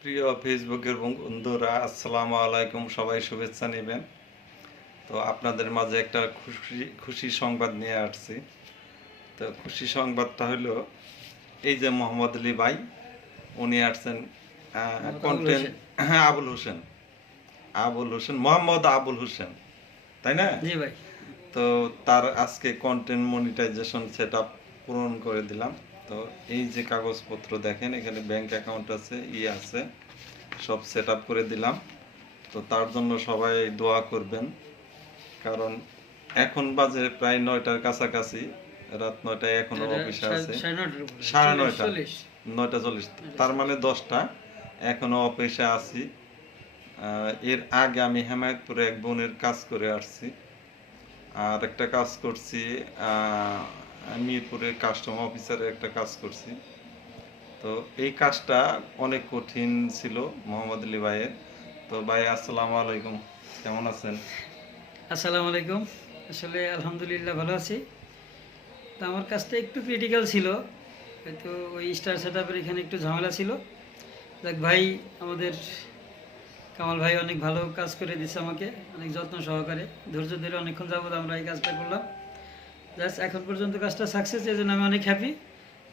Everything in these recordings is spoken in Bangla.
প্রিয় ফেসবুকের বন্ধুরা আসসালামু আলাইকুম। সবাই শুভেচ্ছা নেবেন। তো আপনাদের মাঝে একটা খুশি খুশি সংবাদ নিয়ে আসছি। তো খুশি সংবাদটা হলো এই যে মোহাম্মদ আলী ভাই উনি আসছেন কন্টেন্ট হ্যাঁ আবুল হোসেন। আবুল হোসেন মোহাম্মদ আবুল হোসেন। তাই না? জি ভাই। তো তার আজকে কন্টেন্ট মনিটাইজেশন সেট পূরণ করে দিলাম। তো এই যে কাগজপত্র দেখেন এখানে ব্যাংক অ্যাকাউন্ট আছে ই আছে সব সেট করে দিলাম। তো তার জন্য সবাই দোয়া করবেন কারণ এখন বাজে প্রায় নয়টার কাছাকাছি রাত নয়টায় এখনও অফিসে আছে। সাড়ে নয়টা। নয়টা চল্লিশ। তার মানে দশটা এখনও অফিসে আছি। এর আগে আমি হেমায়তপুরে এক বোনের কাজ করে আসছি। আর একটা কাজ করছি আহ, মিরপুরের কাস্টম অফিসারের একটা কাজ করছি। তো এই কাজটা অনেক কঠিন ছিল মোহাম্মদ আলী ভাইয়ের। তো ভাই, আসসালামু আলাইকুম। কেমন আছেন? আসসালামু আলাইকুম। আসলে আলহামদুলিল্লাহ ভালো আছি। তো আমার কাজটা একটু ক্রিটিক্যাল ছিল। হয়তো ওই স্টার সেট এখানে একটু ঝামেলা ছিল। দেখ ভাই, আমাদের কামাল ভাই অনেক ভালো কাজ করে দিচ্ছে আমাকে। অনেক যত্ন সহকারে। ধৈর্য ধরে অনেকক্ষণ যাবত আমরা এই কাজটা করলাম। জাস্ট এখন পর্যন্ত কাজটা সাকসেস এই জন্য আমি অনেক হ্যাপি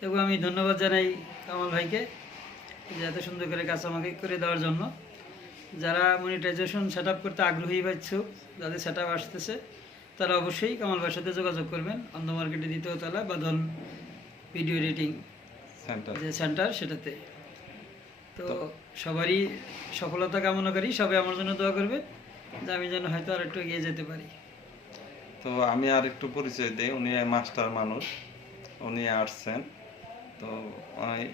এবং আমি ধন্যবাদ জানাই কামাল ভাইকে যে এত সুন্দর করে কাজ আমাকে করে দেওয়ার জন্য। যারা মনিটাইজেশন সেট আপ করতে আগ্রহী বা ইচ্ছুক যাদের সেট আপ আসতেছে তারা অবশ্যই কামাল ভাইয়ের সাথে যোগাযোগ করবেন। অন্ধ মার্কেটে দ্বিতীয় তলা ধন ভিডিও এডিটিং যে সেন্টার সেটাতে। তো সবারই সফলতা কামনা করি। সবাই আমার জন্য দোয়া করবে যে আমি যেন হয়তো আর একটু এগিয়ে যেতে পারি। তো আমি আর একটু পরিচয় দিই, উনি মাস্টার মানুষ, উনি আসছেন। তো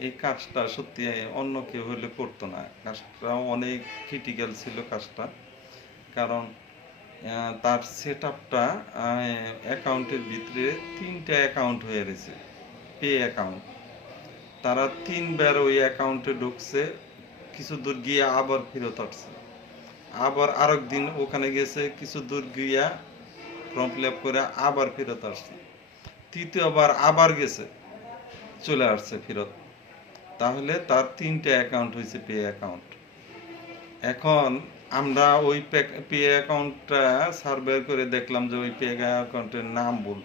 এই কাজটা সত্যি অন্য কেউ হলে করতো না। কাজটা অনেক ক্রিটিক্যাল ছিল কাজটা। কারণ তার সেট আপটা অ্যাকাউন্টের ভিতরে তিনটা অ্যাকাউন্ট হয়ে গেছে পে অ্যাকাউন্ট তারা তিনবার ওই অ্যাকাউন্টে ঢুকছে, কিছু দূর গিয়ে আবার ফেরত আসছে। আবার আরেক দিন ওখানে গেছে, কিছু দূর গিয়া ফর্ম ফিল আপ করে আবার ফেরত আসছে। তৃতীয়বার আবার গেছে চলে আসছে ফেরত। তাহলে তার তিনটে অ্যাকাউন্ট হয়েছে পে অ্যাকাউন্ট এখন আমরা ওই পে অ্যাকাউন্টটা সার্ভে করে দেখলাম যে ওই পে অ্যাকাউন্টের নাম বল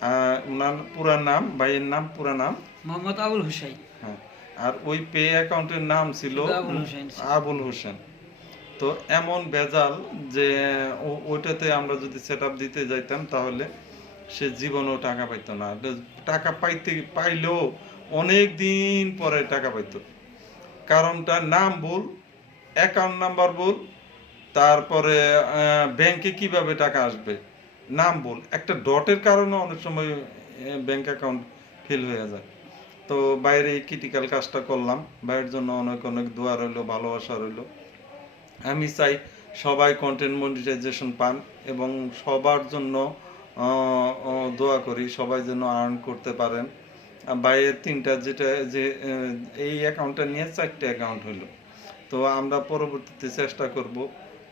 আহ, ওনার পুরা নাম ভাইয়ের নাম পুরা নাম? মোহাম্মদ আবুল হুসাইন। হ্যাঁ আর ওই পে অ্যাকাউন্টের নাম ছিল। আবুল হোসেন। তো এমন ভেজাল যে, ও- ওইটাতে আমরা যদি সেট দিতে যাইতাম তাহলে সে জীবনেও টাকা পাইতো না। টাকা পাইতে, পাইলেও অনেক দিন পরে টাকা পাইতো। কারণটা নাম ভুল অ্যাকাউন্ট নাম্বার ভুল, তারপরে ব্যাংকে কীভাবে টাকা আসবে? নাম ভুল। একটা ডটের কারণে অনেক সময় ব্যাংক অ্যাকাউন্ট ফেল হয়ে যায়। তো বাইরে ক্রিটিক্যাল কাজটা করলাম। বাইরের জন্য অনেক অনেক দোয়া রইল, ভালোবাসা রইল। আমি চাই সবাই কন্টেন্ট মনিটাইজেশন পান এবং সবার জন্য দোয়া করি সবাই যেন আর্ন করতে পারেন। বাইরের তিনটা যেটা, যে এই অ্যাকাউন্টটা নিয়ে চারটে অ্যাকাউন্ট হলো তো আমরা পরবর্তীতে চেষ্টা করব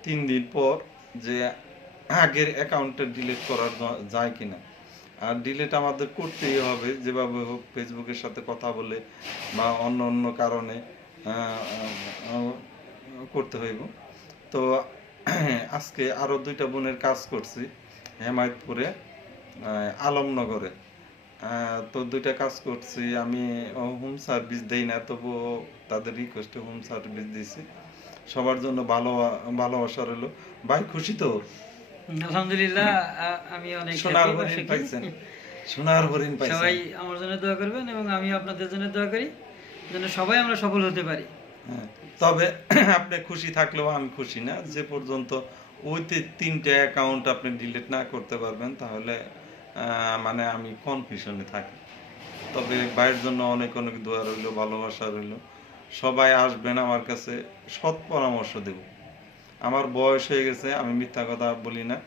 তিন দিন পর যে আগের অ্যাকাউন্টটা ডিলিট করার য- যায় কিনা। আর ডিলিট আমাদের করতেই হবে, যেভাবে হোক ফেসবুকের সাথে কথা বলে বা অন্য অন্য কারণে করতে হইব। তো আজকে আরও দুইটা বোনের কাজ করছি হেমায়তপুরে আলমনগরে। তো দুইটা কাজ করছি আমি হোম সার্ভিস দেই না তবুও তাদের রিকোয়েস্টে হোম সার্ভিস দিয়েছি সবার জন্য ভালো ভালোবাসা রইল ভাই খুশি তো? আলহামদুলিল্লাহ আমি অনেক সোনার হরিণ পাইছেন। সোনার হরিণ পাইছেন। সবাই আমার জন্য দোয়া করবেন এবং আমি আপনাদের জন্য দোয়া করি যেন সবাই আমরা সফল হতে পারি। হ্যাঁ, তবে আপনি খুশি থাকলেও আমি খুশি না। যে পর্যন্ত ওই তিনটে অ্যাকাউন্ট আপনি ডিলিট না করতে পারবেন, তাহলে মানে আমি কনফিউশনে থাকি। তবে ভাইয়ের জন্য অনেক অনেক দোয়া রইল, ভালোবাসা রইল। সবাই আসবেন আমার কাছে, সৎ পরামর্শ দেব। আমার বয়স হয়ে গেছে, আমি মিথ্যা কথা বলি না।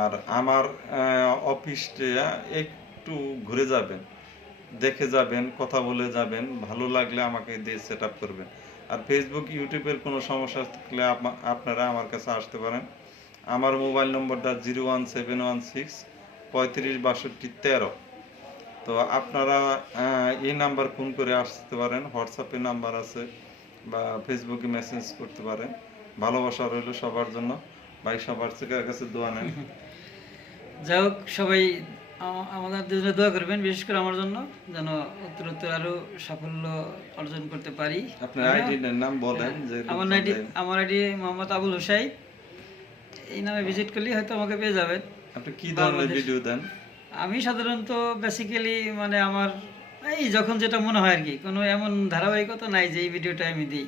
আর আমার অফিসটা একটু ঘুরে যাবেন, দেখে যাবেন, কথা বলে যাবেন। ভালো লাগলে আমাকে দিয়ে সেট করবেন। আর ফেসবুক ইউটিউবের কোনো সমস্যা থাকলে আপনারা আমার কাছে আসতে পারেন। আমার মোবাইল নম্বরটা zero one seven one six পঁয়ত্রিশ বাষট্টি তেরো। তো আপনারা এই নাম্বার ফোন করে আসতে পারেন, হোয়াটসঅ্যাপে নাম্বার আছে বা ফেসবুকে মেসেজ করতে পারেন। ভালোবাসা রইল সবার জন্য। ভাই, সবার থেকে কাছে দোয়া নেন। যাই হোক, সবাই আমাদের জন্য দোয়া করবেন বিশেষ করে আমার জন্য যেন উত্তর উত্তর আরও সাফল্য অর্জন করতে পারি। আপনার আইডি নাম বলেন যে আমার আইডি আমার আইডি মোহাম্মদ আবুল হোসাই এই নামে ভিজিট করলে হয়তো আমাকে পেয়ে যাবেন। আপনি কি ধরনের ভিডিও দেন? আমি সাধারণত বেসিক্যালি মানে আমার এই যখন যেটা মনে হয় আর কি কোনো এমন ধারাবাহিকতা নাই যে এই ভিডিওটা আমি দিই।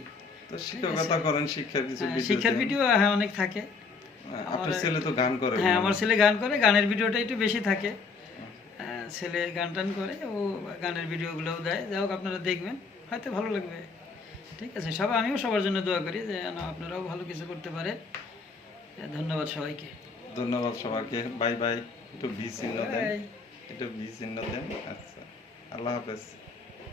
তো শিক্ষকতা করেন শিক্ষার কিছু হ্যাঁ, ভিডিও শিক্ষার ভিডিও হ্যাঁ অনেক থাকে। আপনার ছেলে তো গান করে হ্যাঁ আমার ছেলে গান করে গানের ভিডিওটা একটু বেশি থাকে। ছেলে গান টান করে ও গানের ভিডিওগুলোও দেয়। যাই হোক আপনারা দেখবেন হয়তো ভালো লাগবে। ঠিক আছে সবাই আমিও সবার জন্য দোয়া করি যে যেন আপনারাও ভালো কিছু করতে পারে। ধন্যবাদ সবাইকে। ধন্যবাদ সবাইকে। Bye bye. একটু ভি চিহ্ন দেন। একটু ভি চিহ্ন দেন। আচ্ছা আল্লাহ হাফেজ।